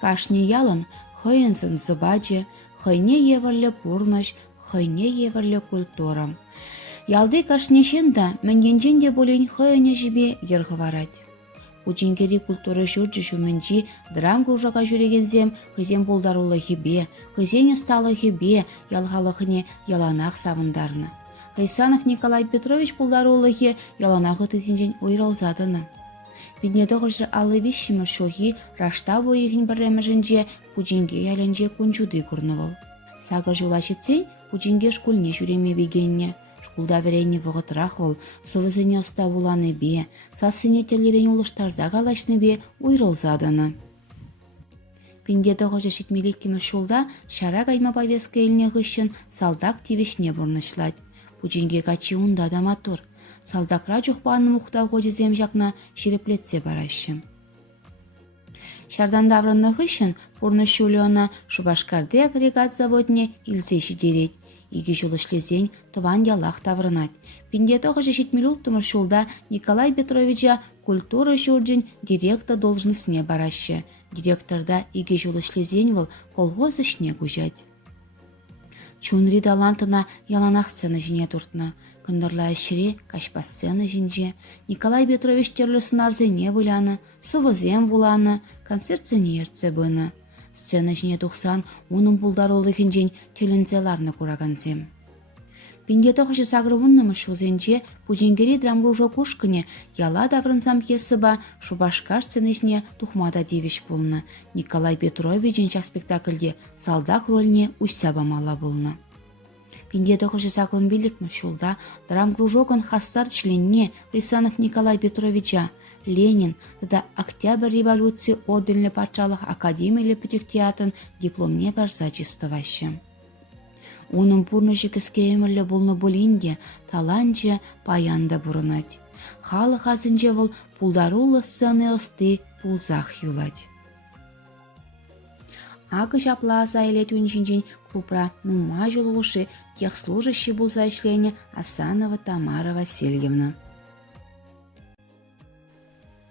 Кашне ялын хăйынсын зыбачы, хăйне евăрлле пурнăç, хăйне евăрлле культура. Ялды кашнешен да мӹньенчен те болен хăйăне жипе йырхыварать. Учинкери культура çурчче çумменнчи драм кружака жүрегенсем хăйсем пулдарулă хипе, хăйсене сталы хипе ял халăхне яланах савындарнă. Рисанов Николай Петрович пулдарулăхе яланахы тысинчен ойралзатăнă. Пиднетăхăçрă аллы вишшимăр çохи рашта войыхин пӗрремешӗнче пучинке яленче кунчуты курнăвăл. Сакӑр жула çитсен пучинке шкульне çүреме бекеннне. Шкулда веренне вăхăтрах вăл, сывысене ăста вуланнепе, сассыне теллерен улыштарса калашнепе уйрăлсатăнă. Пиндетăхăçрă çитмелеккемеш çулта çара кайма повестка илне хыççăн салтак тивешне пурнăчлать. Пучинке качи унда да матур. Салтакра чухпаны мухта хотесем жакна çиреплетсе бараççă. Çардан таврăннă хыççăн пурнăç Юлиона Шупашкарте агрегат заводне илсе çитерет. Иге жол ишлесен тыван ялах таврынать. Пиндетăхăçрă çитмеле улттӑмăр çулта Николай Петровича культура çурчӗн директор должностне бараççă. Директорда иге жол ишлесен вăл колхоз ишне куҫать. Чунри талантына яланах сцена жине туртнă. Кындырла ӗçре качпа сцена жинче. Николай Петрович терлле сунарсене выляны, сывысем вуланы, концертсене ертсе быны. Сцена жине тухсан унын пулдаруллыхинчен тӧленсе ларнă куракансем. Пиндетăхăçрă сагрывыннăмăш çулсенче пучинкери драмружок ушкăне яла таврынсам пьесыпа Шупашкар сценешне тухмата тивӗç пулнă. Николай Петровичен çак спектакльте салтак рольне уҫса памалла пулнă. Пиндетăхăçрă сакрун пиликмӗш çулта драмкружокын хастар членне Рисанов Николай Петровича Ленин тата Октябрь революци орденле патшалых академийле пӗтехтеатрын дипломне парса чистăваççă. Унын пурнăçы кӗске өмірлі болны болинде таланчы паянда бұрынать. Халық азынче вăл пулдаруллы сцены ысты пулзах юлать. Акы çапла аса илет үнчинчен клубра нума жолуғышы техслужащий булса ишлене Асанова Тамара Васильевна.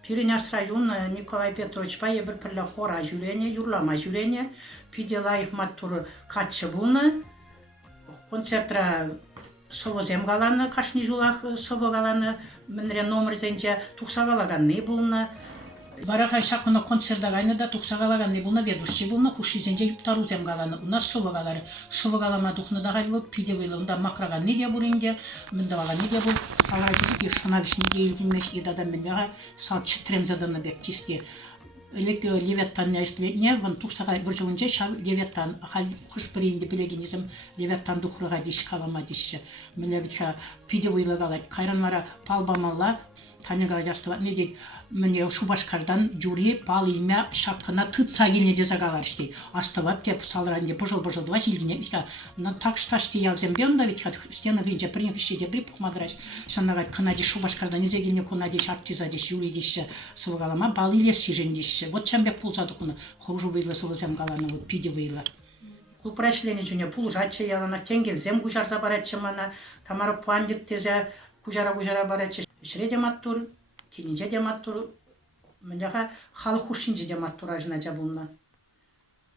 Пиренас район Николай Петрович пае бір пірлі хора жүрене, юрлама жүрене, пиделайық маттуры қатшы бұлны, концертра совозем галаны, кашни жулах сово галаны, мінре номер зенче тухсагалаганны бұлны. Барахай шақына концертагайны да тухсагалаганны бұлны, ведущий бұлны, хуши зенче юптарузем галаны. У нас сово галары, сово галама тухны да гайлы, пиде вылы, унда макраганны де бұлынде, мінді ваганны де бұл, салайдызы шынавишни де елденмеш, едада міндеға сал читремзаданы бек тисте. Элек Леветтан не вон тухсага бір жылынче шал Леветтан хал хуш біринде билегенизм Леветтан духрыга диш калама дишче. Миле битха пиде войлагалай кайранмара палбамалла таныга жастыва не дейт міне Шупашкардан жюри пал илме шапкына тытса келне жазагалар іште. Астывап деп салранде божыл-божыл два жилдіне битха на так шташте явзем бенда битха стена гинже принх іште де бри пухмадраш. Шаннага канади Шупашкардан изе келне конади шартиза деш жюри дишче сывгалама пал иле сижен дишче. Вот чамбек пулсаду куны хоружу выйла сывызем галаны вот пиде выйла. Купрашлене жуне пул жачы ялана тенгелзем кужарса барачы мана Тамара пандит тезе кужара барачы. Шреде маттур, кининже де маттур, мындяға халық хушинже де маттур ажына жабылна.